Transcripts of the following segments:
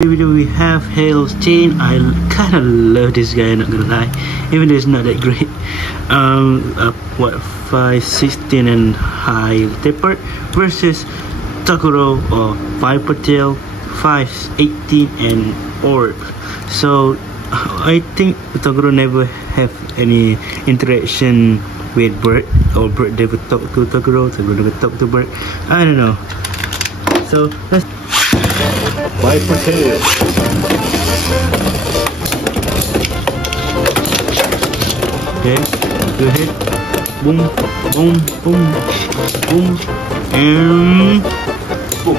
Video we have Hellschain. I kind of love this guy, not gonna lie, even though it's not that great. What 516 and high taper versus Toguro or Vipertail 518 and orb. So I think Toguro never have any interaction with bird, or bird never talk to Toguro, Toguro never talk to bird. I don't know. So let's Vipertail. Okay, go ahead. Boom, boom, boom, boom, and boom.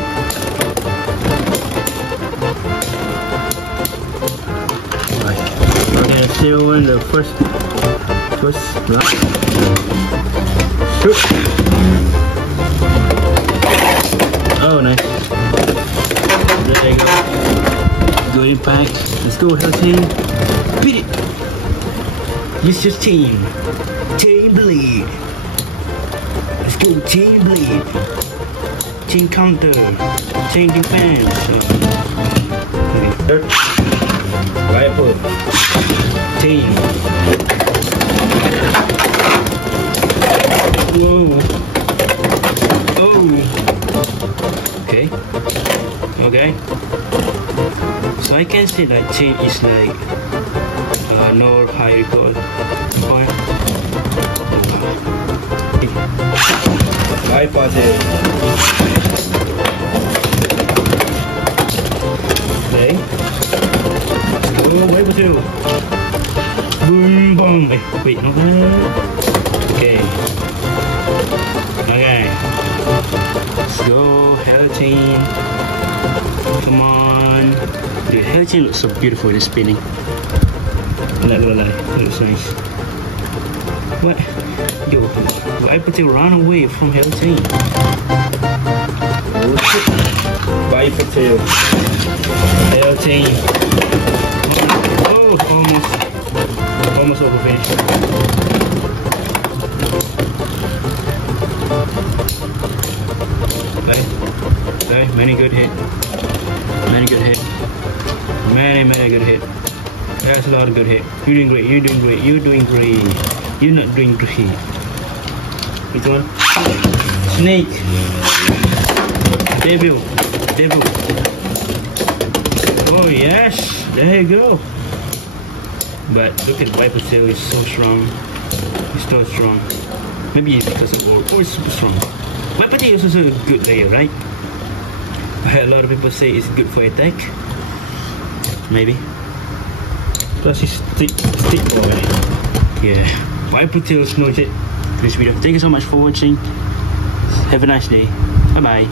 Right. Okay, zero one. The first round. Shoot. Oh, nice. There you go. Good impact. Let's go, Hellschain. Beat it. Mr. Team. Team Blade. Let's go, Team Blade. Team counter. Team defense. Okay. Rifle. Team. Whoa. Oh. Okay. Okay, so I can say that chain is like no high goal point. Vipertail. Okay, let's go Vipertail. Boom boom. Wait, no. Okay. Okay. Let's go Hellschain. Come on. Dude, Hellschain looks so beautiful in spinning. I'm not gonna lie, it looks nice. What? Yo, Vipertail run away from Hellschain. Vipertail. Hellschain. Oh, almost over finished. Okay, many good hit. Many good hit. Many good hit. That's a lot of good hit. You're doing great. You're doing great. You're doing great. You're not doing great. Which one? Snake. Devil. Devil. Oh yes. There you go. But look at Vipertail. It's so strong. It's so strong. Maybe it's because of orb, or it's super strong. Vipertail is also a good layer, right? A lot of people say it's good for attack. Maybe. Plus it's stick already. Yeah. Vipertail knows it. This video. Thank you so much for watching. Have a nice day. Bye bye.